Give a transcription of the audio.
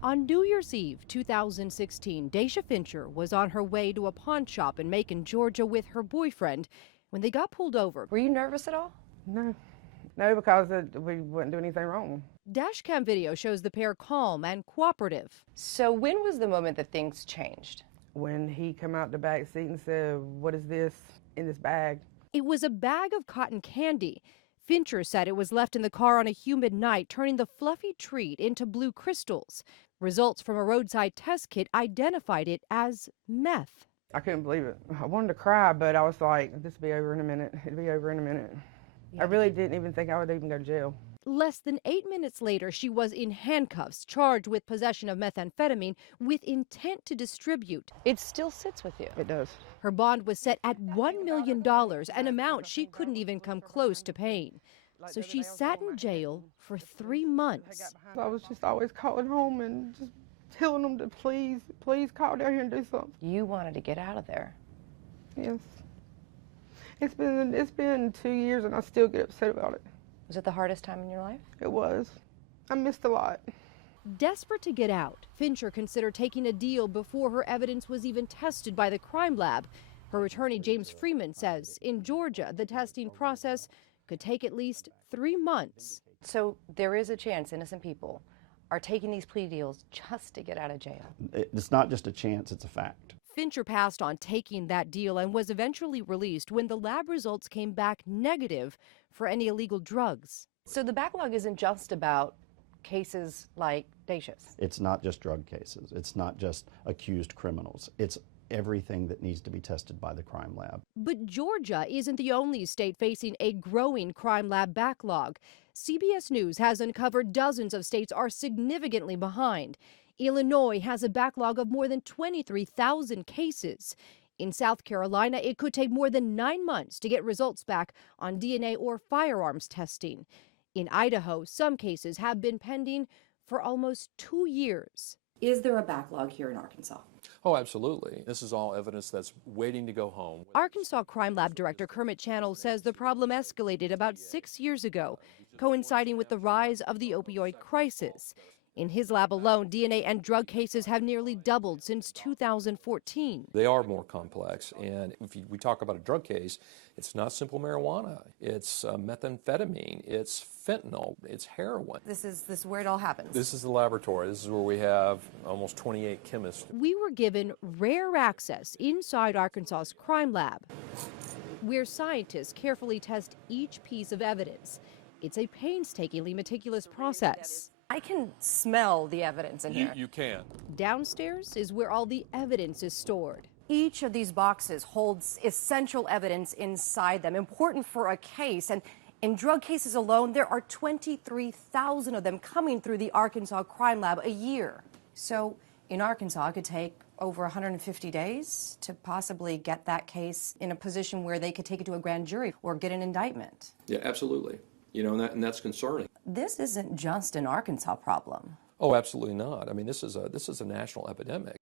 On New Year's Eve 2016, Daisha Fincher was on her way to a pawn shop in Macon, Georgia with her boyfriend when they got pulled over. Were you nervous at all? No, because we wouldn't do anything wrong. Dashcam video shows the pair calm and cooperative. So when was the moment that things changed? When he come out the back seat and said, "What is this in this bag?" It was a bag of cotton candy. Fincher said it was left in the car on a humid night, turning the fluffy treat into blue crystals. Results from a roadside test kit identified it as meth. I couldn't believe it. I wanted to cry, but I was like, this will be over in a minute. It'll be over in a minute. I really didn't even think I would even go to jail. Less than 8 minutes later, she was in handcuffs, charged with possession of methamphetamine with intent to distribute. It still sits with you. It does. Her bond was set at $1 million, an amount she couldn't even come close to paying. So she sat in jail for 3 months. I was just always calling home and just telling them to please call down here and do something. You wanted to get out of there. Yes. It's been 2 years and I still get upset about it. Was it the hardest time in your life? It was. I missed a lot. Desperate to get out, Fincher considered taking a deal before her evidence was even tested by the crime lab. Her attorney, James Freeman, says in Georgia, the testing process could take at least 3 months. So there is a chance innocent people are taking these plea deals just to get out of jail. It's not just a chance, it's a fact. Fincher passed on taking that deal and was eventually released when the lab results came back negative for any illegal drugs. So the backlog isn't just about cases like Daisha's. It's not just drug cases. It's not just accused criminals. It's everything that needs to be tested by the crime lab. But Georgia isn't the only state facing a growing crime lab backlog. CBS News has uncovered dozens of states are significantly behind. Illinois has a backlog of more than 23,000 cases. In South Carolina, it could take more than 9 months to get results back on DNA or firearms testing. In Idaho, some cases have been pending for almost 2 years. Is there a backlog here in Arkansas? Oh, absolutely. This is all evidence that's waiting to go home. Arkansas Crime Lab Director Kermit Channel says the problem escalated about 6 years ago, coinciding with the rise of the opioid crisis. In his lab alone, DNA and drug cases have nearly doubled since 2014. They are more complex, and if we talk about a drug case, it's not simple marijuana. It's methamphetamine, it's fentanyl, it's heroin. This is where it all happens. This is the laboratory. This is where we have almost 28 chemists. We were given rare access inside Arkansas's crime lab, where scientists carefully test each piece of evidence. It's a painstakingly meticulous process. I can smell the evidence in here. You can. Downstairs is where all the evidence is stored. Each of these boxes holds essential evidence inside them, important for a case. And in drug cases alone, there are 23,000 of them coming through the Arkansas Crime Lab a year. So in Arkansas, it could take over 150 days to possibly get that case in a position where they could take it to a grand jury or get an indictment. Yeah, absolutely. You know, and that's concerning. This isn't just an Arkansas problem. Oh, absolutely not. I mean, this is a national epidemic.